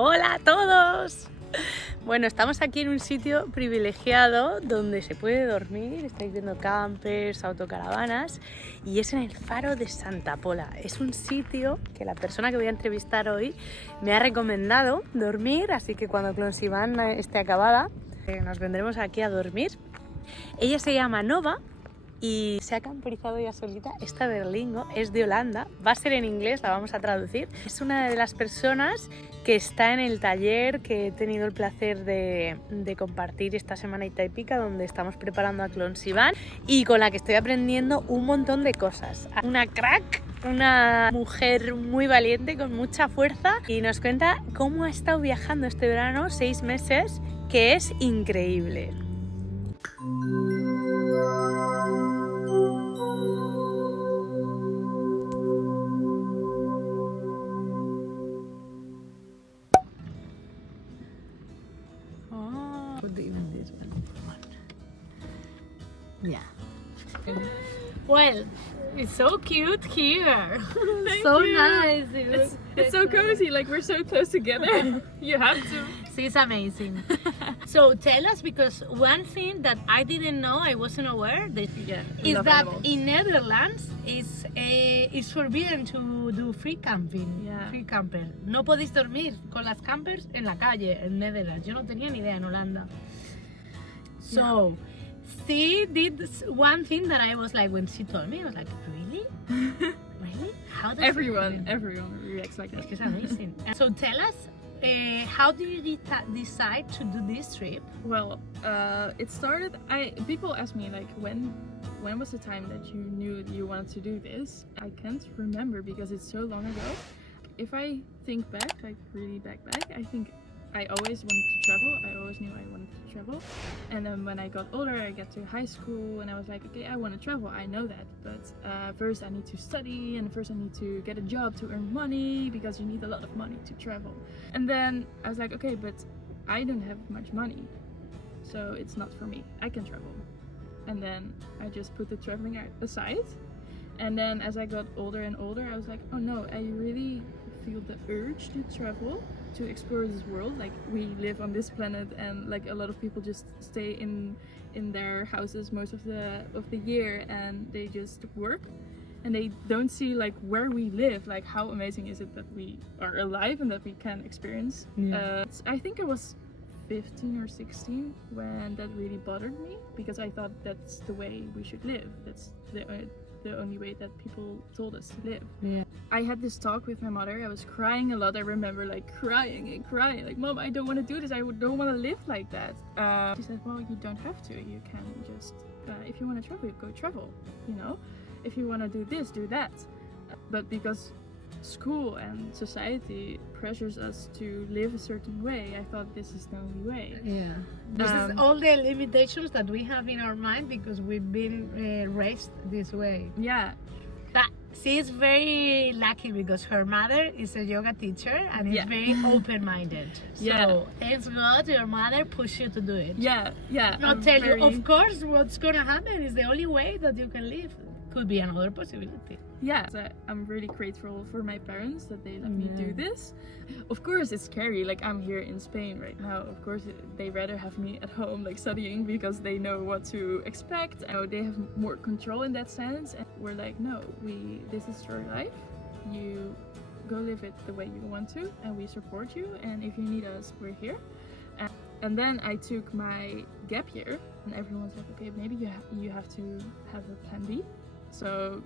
¡Hola a todos! Bueno, estamos aquí en un sitio privilegiado donde se puede dormir. Estáis viendo campers, autocaravanas, y es en el faro de Santa Pola. Es un sitio que la persona que voy a entrevistar hoy me ha recomendado dormir, así que cuando Cloniverso esté acabada nos vendremos aquí a dormir. Ella se llama Nova y se ha camperizado ya solita. Esta Berlingo es de Holanda, va a ser en inglés, la vamos a traducir. Es una de las personas que está en el taller que he tenido el placer de compartir esta semanita y pica, donde estamos preparando a Cloniverso y con la que estoy aprendiendo un montón de cosas. Una crack, una mujer muy valiente, con mucha fuerza, y nos cuenta cómo ha estado viajando este verano, 6 meses, que es increíble. Yeah. Well, it's so cute here. So you. Nice. It's so cozy, like we're so close together. You have to. She's amazing. So tell us, because one thing that I didn't know, I wasn't aware, is that animals. in Netherlands it's forbidden to do free camping. Yeah. Free camper. No podéis dormir con las campers en la calle en Netherlands. Yo no tenía ni idea en Holanda. So. Yeah. She did one thing that I was like, when she told me, I was like, really? Really? How does everyone reacts like that. It's amazing. So tell us, how do you decide to do this trip? Well, it started, people ask me like, when was the time that you knew you wanted to do this? I can't remember because it's so long ago. If I think back, like really back, I think I always wanted to travel. I always knew I wanted to travel. And then when I got older, I got to high school and I was like, okay, I want to travel. I know that. But first I need to study, and first I need to get a job to earn money, because you need a lot of money to travel. And then I was like, okay, but I don't have much money, so it's not for me. I can travel. And then I just put the traveling aside. And then as I got older and older, I was like, oh no, I really feel the urge to travel, to explore this world. Like, we live on this planet, and like a lot of people just stay in their houses most of the year, and they just work, and they don't see like where we live. Like, how amazing is it that we are alive and that we can experience. I think I was 15 or 16 when that really bothered me, because I thought that's the way we should live. That's the only way that people told us to live. Yeah. I had this talk with my mother. I was crying a lot. I remember like crying and crying, like, Mom, I don't want to do this. I don't want to live like that. She said, well, you don't have to. You can just, if you want to travel, go travel, you know? If you want to do this, do that. But because school and society pressures us to live a certain way, I thought this is the only way. Yeah. This is all the limitations that we have in our mind because we've been raised this way. Yeah. But she is very lucky because her mother is a yoga teacher and is very open-minded. So thanks God your mother pushed you to do it. Yeah. Not tell you, of course, what's gonna happen is the only way that you can live. Could be another possibility. Yeah, so I'm really grateful for my parents that they let me do this. Of course it's scary, like I'm here in Spain right now. Of course they rather have me at home like studying, because they know what to expect. They have more control in that sense, and we're like, no, this is your life, you go live it the way you want to, and we support you, and if you need us, we're here. And then I took my gap year, and everyone said, okay, maybe you have to have a plan B. So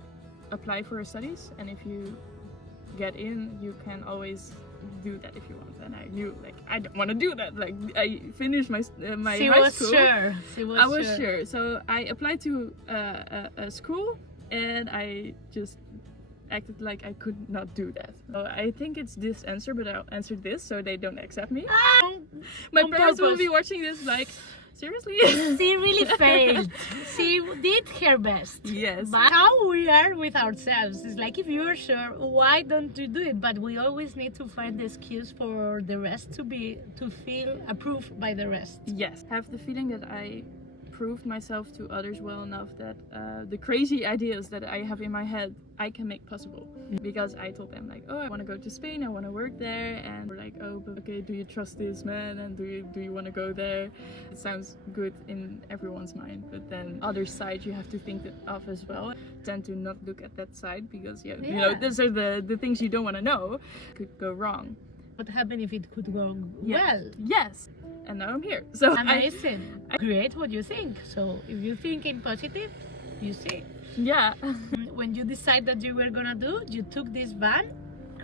apply for studies, and if you get in, you can always do that if you want. And I knew, like, I don't want to do that. Like, I finished my high school. I was sure. So I applied to a school, and I just acted like I could not do that. So I think it's this answer, but I'll answer this so they don't accept me. My parents will be watching this like, seriously? She really failed. She did her best. Yes. But how we are with ourselves is like, if you're sure, why don't you do it? But we always need to find the excuse for the rest to feel approved by the rest. Yes. I have the feeling that I proved myself to others well enough that the crazy ideas that I have in my head, I can make possible. Because I told them like, oh, I want to go to Spain, I want to work there, and we're like, oh, but okay, do you trust this man, and do you want to go there? It sounds good in everyone's mind, but then other side you have to think of as well. Tend to not look at that side because you know, these are the things you don't want to know. Could go wrong. What happened if it could go well? Yes. And now I'm here. So amazing. Create what you think. So if you think in positive, you see. Yeah. When you decide that you were gonna do, you took this van,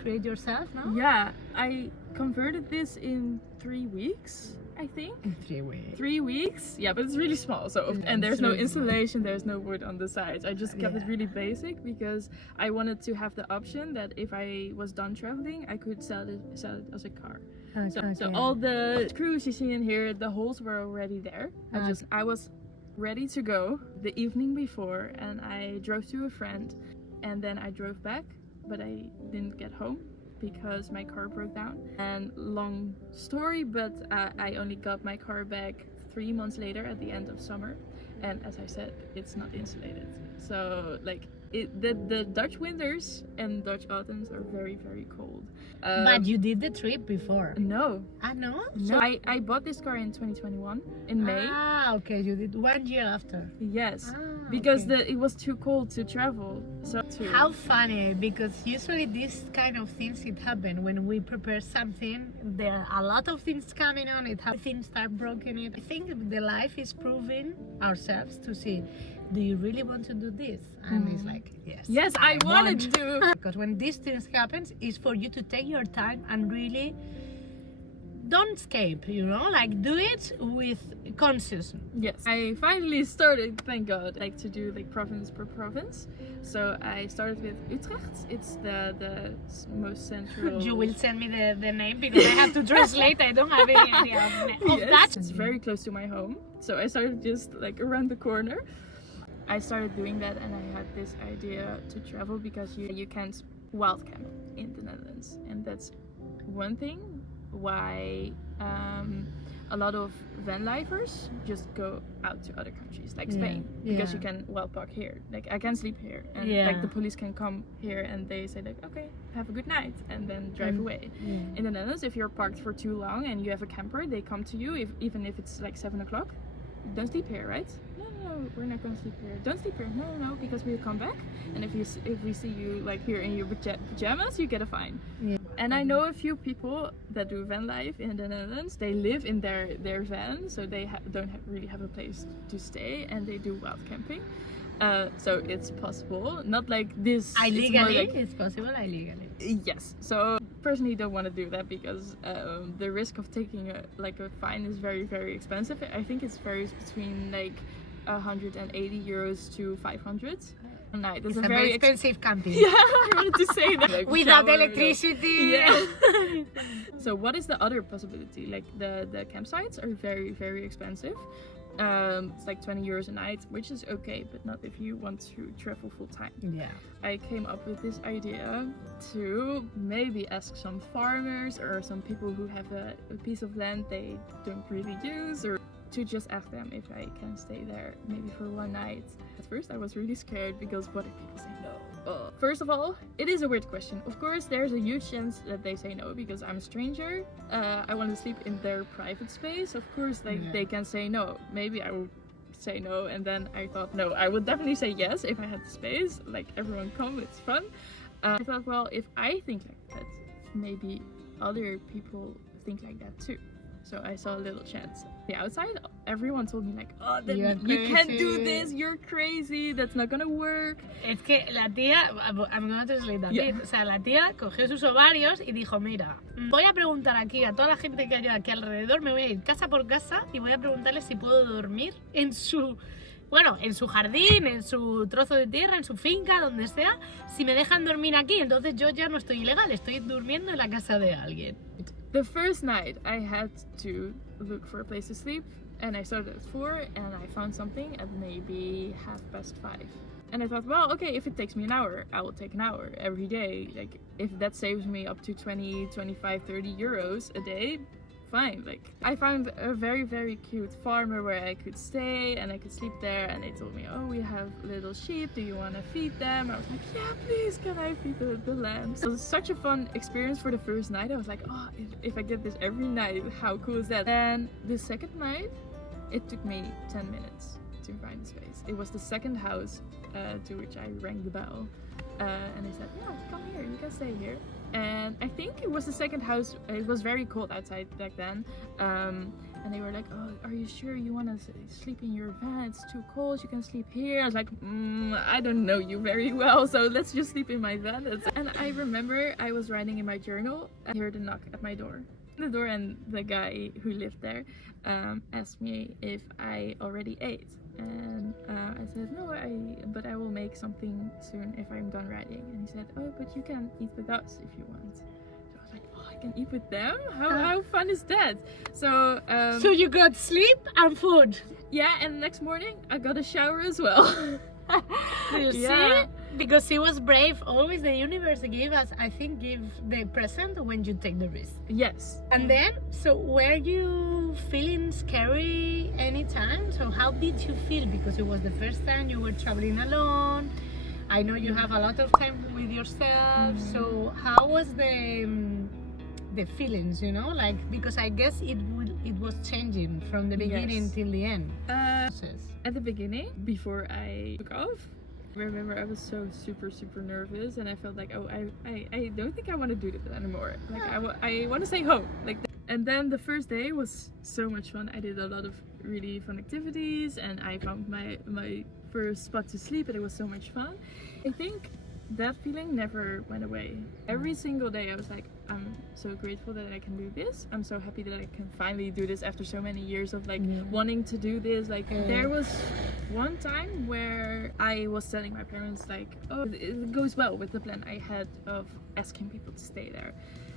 create yourself, no? Yeah. I converted this in 3 weeks, I think. In 3 weeks. 3 weeks. Yeah, but it's really small. So and there's no insulation, there's no wood on the sides. I just kept it really basic because I wanted to have the option that if I was done traveling, I could sell it as a car. Okay. So all the screws you see in here, the holes were already there. I was ready to go the evening before, and I drove to a friend, and then I drove back, but I didn't get home because my car broke down. And long story, but I only got my car back 3 months later at the end of summer, and as I said, it's not insulated. So like the Dutch winters and Dutch autumns are very, very cold. But you did the trip before? No. No? No. I bought this car in 2021 in May. Okay, you did 1 year after. Yes. Because it was too cold to travel. So how funny, because usually these kind of things it happen when we prepare something. There are a lot of things coming on. Things start broken. I think the life is proving ourselves to see. Do you really want to do this? And it's like, yes. Yes, I wanted to. Because when these things happens, it's for you to take your time and really don't escape, you know, like do it with consciousness. Yes, I finally started, thank God, like to do like province per province. So I started with Utrecht. It's the most central. You will send me the name because I have to translate. I don't have any idea of that. It's very close to my home. So I started just like around the corner. I started doing that, and I had this idea to travel because you can't wild camp in the Netherlands, and that's one thing why a lot of van lifers just go out to other countries like Spain because you can wild park here. Like I can sleep here, and like the police can come here and they say like, okay, have a good night, and then drive away. In the Netherlands, if you're parked for too long and you have a camper, they come to you even if it's like 7 o'clock. Don't sleep here, right? No, we're not gonna sleep here. Don't sleep here. No, because we'll come back, and if we see you like here in your pajamas, you get a fine. And I know a few people that do van life in the Netherlands. They live in their van, so they don't really have a place to stay, and they do wild camping. So it's possible, not like this. It's possible illegally. Yes. So personally, don't want to do that because the risk of taking a fine is very, very expensive. I think it varies between like 180 euros to 500 a night. It's a very expensive camping. Yeah, I wanted to say that. Like, without electricity. Yeah. So what is the other possibility? Like the campsites are very, very expensive. It's like 20 euros a night, which is okay, but not if you want to travel full time. Yeah. I came up with this idea to maybe ask some farmers or some people who have a piece of land they don't really use, or to just ask them if I can stay there maybe for 1 night. At first I was really scared because what if people say no? First of all, it is a weird question. Of course, there's a huge chance that they say no because I'm a stranger. I want to sleep in their private space. Of course, they can say no. Maybe I would say no, and then I thought, no, I would definitely say yes if I had the space. Like, everyone come, it's fun. I thought, well, if I think like that, maybe other people think like that too. So I saw a little chance. The outside, everyone told me like, oh, you can't do this, you're crazy, that's not gonna work. Es que la tía, I'm gonna translate that. O sea, la tía cogió sus ovarios y dijo, mira, voy a preguntar aquí a toda la gente que hay aquí alrededor, me voy a ir casa por casa y voy a preguntarles si puedo dormir en su jardín, en su trozo de tierra, en su finca, donde sea, si me dejan dormir aquí. Entonces yo ya no estoy ilegal, estoy durmiendo en la casa de alguien. The first night I had to look for a place to sleep, and I started at 4 and I found something at maybe 5:30. And I thought, well, okay, if it takes me an hour, I will take an hour every day. Like, if that saves me up to 20, 25, 30 euros a day, fine. Like, I found a very, very cute farmer where I could stay and I could sleep there, and they told me, oh, we have little sheep, do you want to feed them? I was like, yeah, please, can I feed the lambs? It was such a fun experience for the first night. I was like, oh, if I get this every night, how cool is that? And the second night, it took me 10 minutes to find the space. It was the second house to which I rang the bell, and they said, yeah, come here, you can stay here. And I think it was the second house. It was very cold outside back then, and they were like, oh, are you sure you want to sleep in your van? It's too cold, you can sleep here. I was like, I don't know you very well, so let's just sleep in my van. And I remember I was writing in my journal, I heard a knock at my door. And the guy who lived there asked me if I already ate. And I said, no, but I will make something soon if I'm done writing. And he said, oh, but you can eat with us if you want. So I was like, oh, I can eat with them? How fun is that? So so you got sleep and food. Yeah, and the next morning I got a shower as well. You see? Because he was brave. Always the universe give the present when you take the risk. Yes. And then, so were you feeling scary anytime? So how did you feel? Because it was the first time you were traveling alone. I know you have a lot of time with yourself. So how was the feelings, you know? Like, because I guess it was changing from the beginning till the end. At the beginning, before I took off, I remember I was so super nervous, and I felt like, oh, I don't think I want to do this anymore. Like, I want to stay home. Like, and then the first day was so much fun. I did a lot of really fun activities, and I found my first spot to sleep, and it was so much fun. I think that feeling never went away. Every single day I was like, I'm so grateful that I can do this. I'm so happy that I can finally do this after so many years of like wanting to do this. Like there was one time where I was telling my parents like, oh, it goes well with the plan I had of asking people to stay there.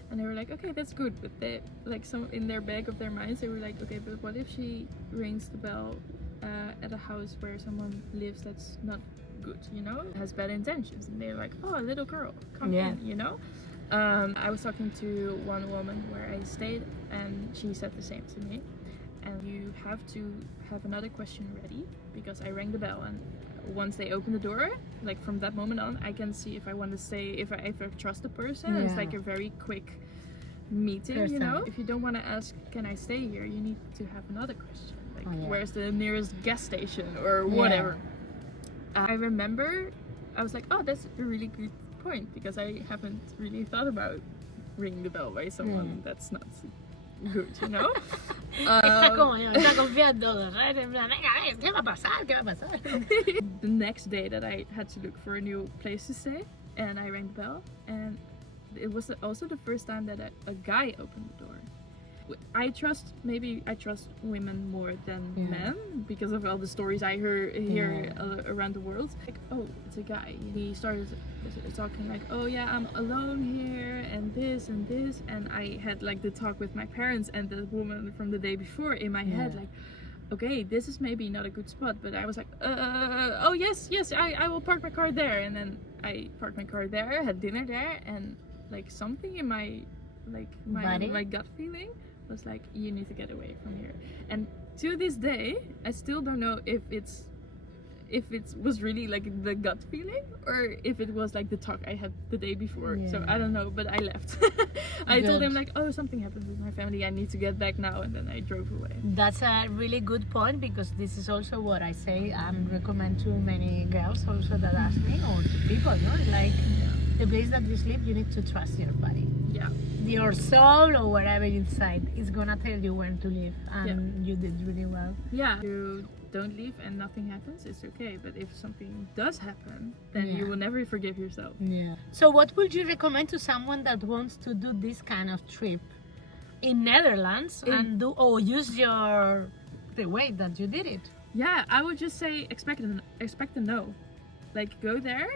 And they were like, okay, that's good. But they, like, some in their back of their minds, they were like, okay, but what if she rings the bell at a house where someone lives that's not good, you know, has bad intentions? And they're like, oh, a little girl, come in, you know. I was talking to one woman where I stayed, and she said the same to me. And you have to have another question ready, because I rang the bell, and once they open the door, like from that moment on, I can see if I want to stay, if I trust the person. It's like a very quick meeting, you know. If you don't want to ask, can I stay here, you need to have another question, like where's the nearest gas station or whatever. I remember I was like, oh, that's a really good point, because I haven't really thought about ringing the bell by someone that's not good, you know. Está como yo, está confiando en todo, right? En plan, venga, ¿qué va a pasar? ¿Qué va a pasar? The next day that I had to look for a new place to stay, and I rang the bell, and it was also the first time that a guy opened the door. I trust women more than men, because of all the stories I hear around the world. Like, oh, it's a guy. He started talking like, oh yeah, I'm alone here, and this, and I had like the talk with my parents and the woman from the day before in my head, like, okay, this is maybe not a good spot, but I was like, oh yes, I will park my car there. And then I parked my car there, had dinner there, and like something in my gut feeling was like, you need to get away from here. And to this day, I still don't know if it was really like the gut feeling, or if it was like the talk I had the day before. So I don't know, but I left. I told him like, oh, something happened with my family, I need to get back now, and then I drove away. That's a really good point, because this is also what I say and recommend to many girls also that ask me, or to people, no? Like, the place that you sleep, you need to trust your body. Your soul or whatever inside is gonna tell you when to leave, and you did really well. You don't leave and nothing happens, it's okay. But if something does happen, then you will never forgive yourself. So what would you recommend to someone that wants to do this kind of trip in Netherlands and do, or use the way that you did it? I would just say expect a no. Like, go there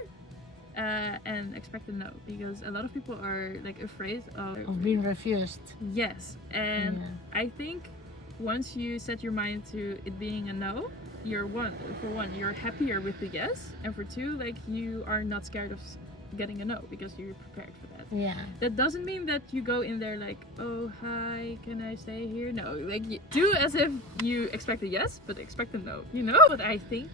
and expect a no, because a lot of people are like afraid of being refused. Yes, and I think once you set your mind to it being a no, you're happier with the yes, and for two, like, you are not scared of getting a no because you're prepared for that. Yeah. That doesn't mean that you go in there like, oh hi, can I stay here? No, like you do as if you expect a yes, but expect a no. You know what I think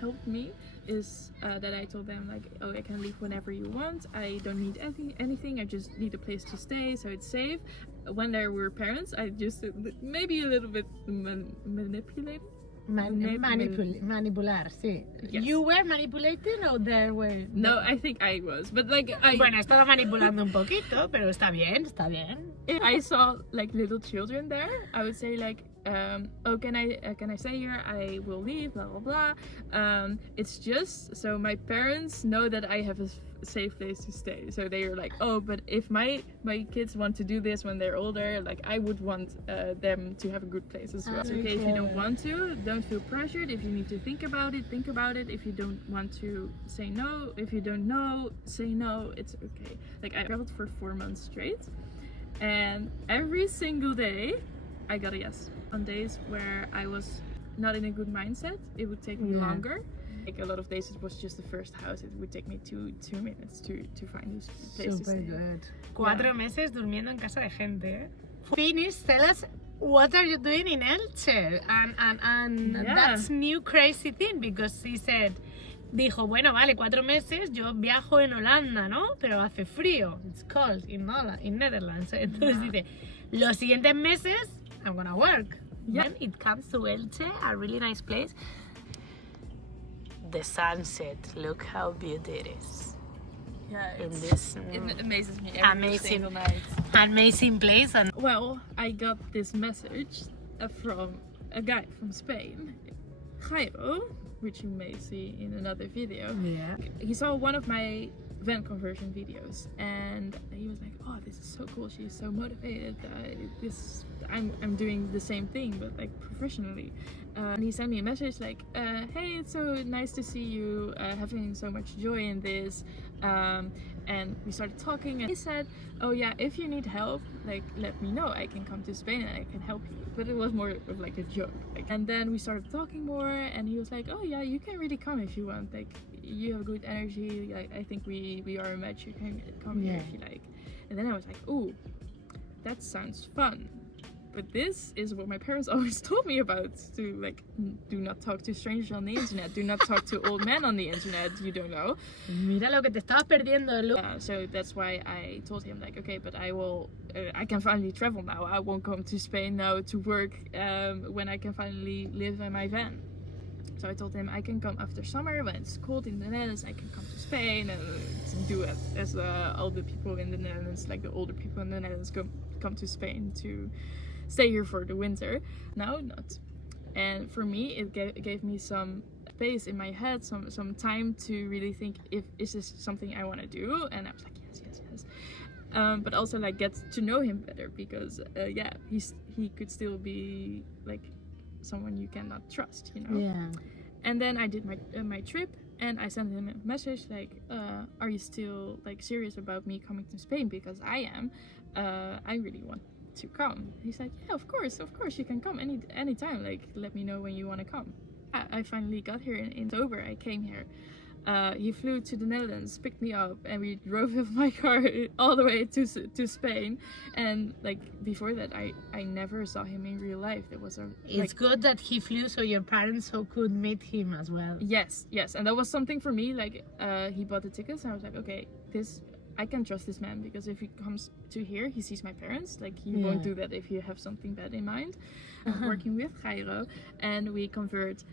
helped me is that I told them like, oh, I can leave whenever you want. I don't need anything. I just need a place to stay, so it's safe. When there were parents, I just maybe a little bit manipulated. Manipular, sí. Yes. You were manipulating or there were... No, I think I was, but like I. Bueno, estaba manipulando un poquito, pero está bien, está bien. If I saw like little children there, I would say like, oh, can I stay here? I will leave, blah blah blah. It's just so my parents know that I have a safe place to stay. So they are like, oh, but if my kids want to do this when they're older, like I would want them to have a good place as well. It's okay if you don't want to, don't feel pressured. If you need to think about it, think about it. If you don't want to, say no. If you don't know, say no. It's okay. Like I traveled for 4 months straight, and every single day I got a yes. On days where I was not in a good mindset, it would take me longer. Like a lot of days it was just the first house. It would take me two minutes to find this place to stay. Good. 4 meses durmiendo en casa de gente. Finish, tell us what are you doing in Elche? And that's new crazy thing because he said, dijo, bueno, vale, 4 meses, yo viajo en Holanda, ¿no? Pero hace frío. It's cold in Netherlands. Entonces dice, los siguientes meses, I'm gonna work. When it comes to Elche, a really nice place. The sunset, look how beautiful it is. Yeah, in this it amazes me every single night. Amazing place. And well, I got this message from a guy from Spain, Jairo, which you may see in another video. Yeah. He saw one of my van conversion videos and he was like, oh, this is so cool, she's so motivated, I'm doing the same thing but like professionally. And he sent me a message like, hey, it's so nice to see you having so much joy in this, and we started talking and he said, oh yeah, if you need help, like let me know, I can come to Spain and I can help you. But it was more of like a joke. And then we started talking more and he was like, oh yeah, you can really come if you want, like you have good energy, I think we are a match, you can come here if you like. And then I was like, ooh, that sounds fun. But this is what my parents always told me about, to like, do not talk to strangers on the internet, do not talk to old men on the internet, you don't know. Mira lo que te estabas perdiendo. So that's why I told him like, okay, but I can finally travel now. I won't come to Spain now to work when I can finally live in my van. So I told him I can come after summer when it's cold in the Netherlands. I can come to Spain and do it as all the people in the Netherlands, like the older people in the Netherlands, come to Spain to stay here for the winter. No, not. And for me, it gave me some space in my head, some time to really think, is this something I want to do? And I was like, yes. But also like get to know him better because he could still be like someone you cannot trust, you know. Yeah. And then I did my trip and I sent him a message like, are you still like serious about me coming to Spain? Because I am. I really want to come. He's like, yeah, of course you can come anytime, like let me know when you want to come. I finally got here in October. I came here. He flew to the Netherlands, picked me up, and we drove with my car all the way to Spain. And like before that, I never saw him in real life. It's good that he flew so your parents could meet him as well. Yes, and that was something for me. Like he bought the tickets, and I was like, okay, I can trust this man because if he comes to here, he sees my parents. Like he won't do that if you have something bad in mind. I'm working with Jairo, and we convert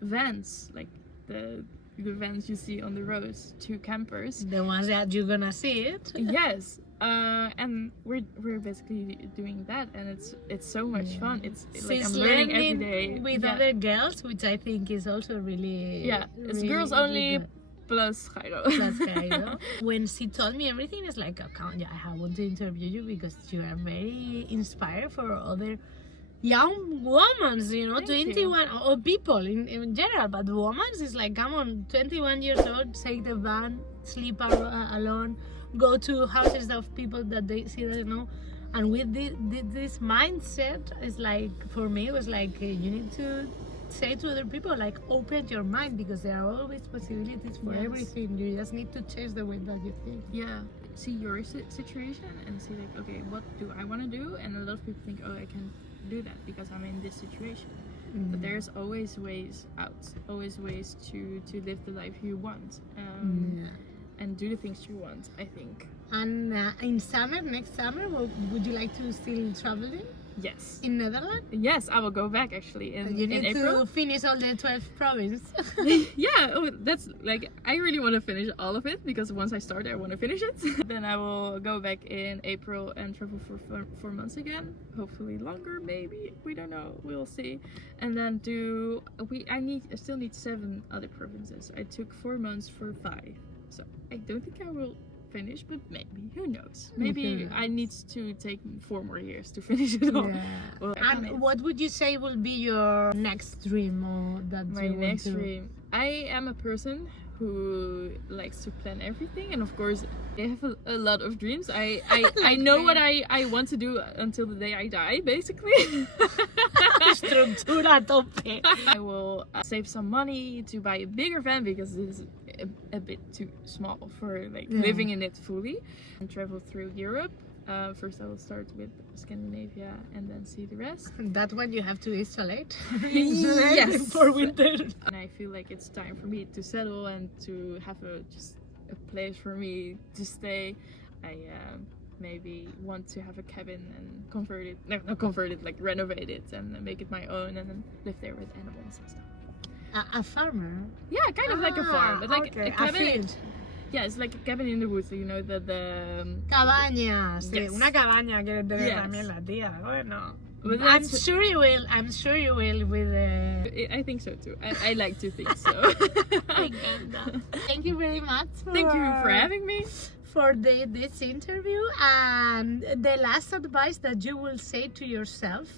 vans, like the vans you see on the roads, to campers. The ones that you're gonna see it. Yes, and we're basically doing that, and it's so much fun. It's like I'm learning every day with other girls, which I think is also really it's really, girls really only. Good. Plus Jairo. When she told me everything, it's like, I want to interview you because you are very inspired for other young women, you know. Thank 21 you. Or people in general, but women is like, come on, 21 years old, take the van, sleep alone, go to houses of people that they see that, you know. And with this mindset, it's like, for me, it was like, you need to say to other people, like, open your mind, because there are always possibilities for Yes. everything. You just need to change the way that you think. Yeah, see your situation and see like, okay, what do I want to do? And a lot of people think, oh, I can't do that because I'm in this situation. But there's always ways out, always ways to live the life you want, and do the things you want, I think. And in summer, next summer, would you like to still traveling? Yes. In Netherlands? Yes, I will go back actually in You need April. to finish all the 12 province. Yeah, oh, that's like, I really want to finish all of it because once I start I want to finish it. Then I will go back in April and travel for 4 months again, hopefully longer, maybe, we don't know, we'll see. And then I still need 7 other provinces. I took 4 months for 5, so I don't think I will finish, but maybe, who knows, maybe I need to take 4 more years to finish it all. Well, And what would you say will be your next dream, or that my you want next to... dream? I am a person who likes to plan everything, and of course I have a lot of dreams. I know what I want to do until the day I die, basically. Estructura tope. I will save some money to buy a bigger van because this is a bit too small for like living in it fully, and travel through Europe. First I will start with Scandinavia and then see the rest. That one you have to isolate. Yes. For winter. And I feel like it's time for me to settle and to have just a place for me to stay. I maybe want to have a cabin and convert it, no, not convert it, like renovate it and make it my own, and then live there with animals and stuff. A farmer? Yeah, kind of like a farm, but like okay. a cabin. A field. Yeah, it's like a cabin in the woods, so you know the Cabaña, sí, Yes. una cabaña quiere tener Yes. también la tía. Bueno, But I'm that's- sure you will. I'm sure you will with the. I think so too. I like to think so. Thank you very much. Thank you for having me. For this interview, and the last advice that you will say to yourself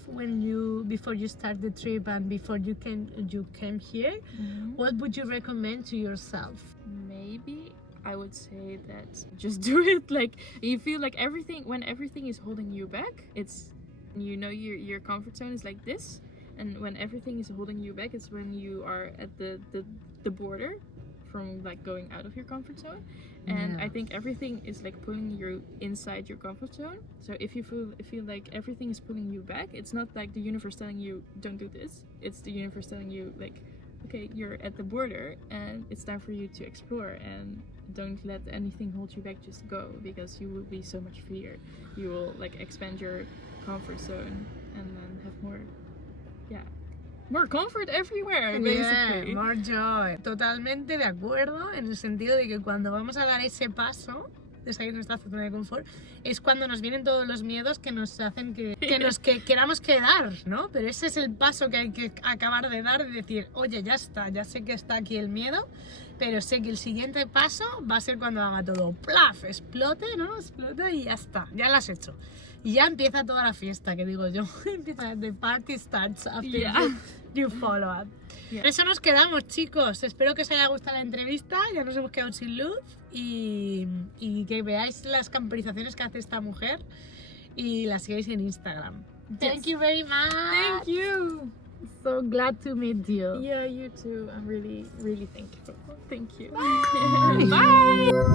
before you start the trip and before you came here, what would you recommend to yourself? Maybe I would say that just do it. Like, you feel like when everything is holding you back, it's, you know, your comfort zone is like this, and when everything is holding you back, it's when you are at the border from like going out of your comfort zone. And I think everything is like pulling you inside your comfort zone. So if you feel like everything is pulling you back, it's not like the universe telling you don't do this. It's the universe telling you like, okay, you're at the border and it's time for you to explore, and don't let anything hold you back. Just go, because you will be so much freer. You will like expand your comfort zone and then have more comfort everywhere, basically. Yeah, more joy. Totalmente de acuerdo, en el sentido de que cuando vamos a dar ese paso de salir de nuestra zona de confort, es cuando nos vienen todos los miedos que nos hacen que queramos quedar, ¿no? Pero ese es el paso que hay que acabar de dar, de decir, oye, ya está, ya sé que está aquí el miedo, pero sé que el siguiente paso va a ser cuando haga todo plaf, explote, ¿no? Explota y ya está, ya lo has hecho. Y ya empieza toda la fiesta, que digo yo. Empieza, the party starts after you follow up. Yeah. Por eso nos quedamos, chicos. Espero que os haya gustado la entrevista. Ya nos hemos quedado sin luz. Y que veáis las camperizaciones que hace esta mujer y la sigáis en Instagram. Thank you very much. Thank you. So glad to meet you. Yeah, you too. I'm really, really thankful. Thank you. Bye.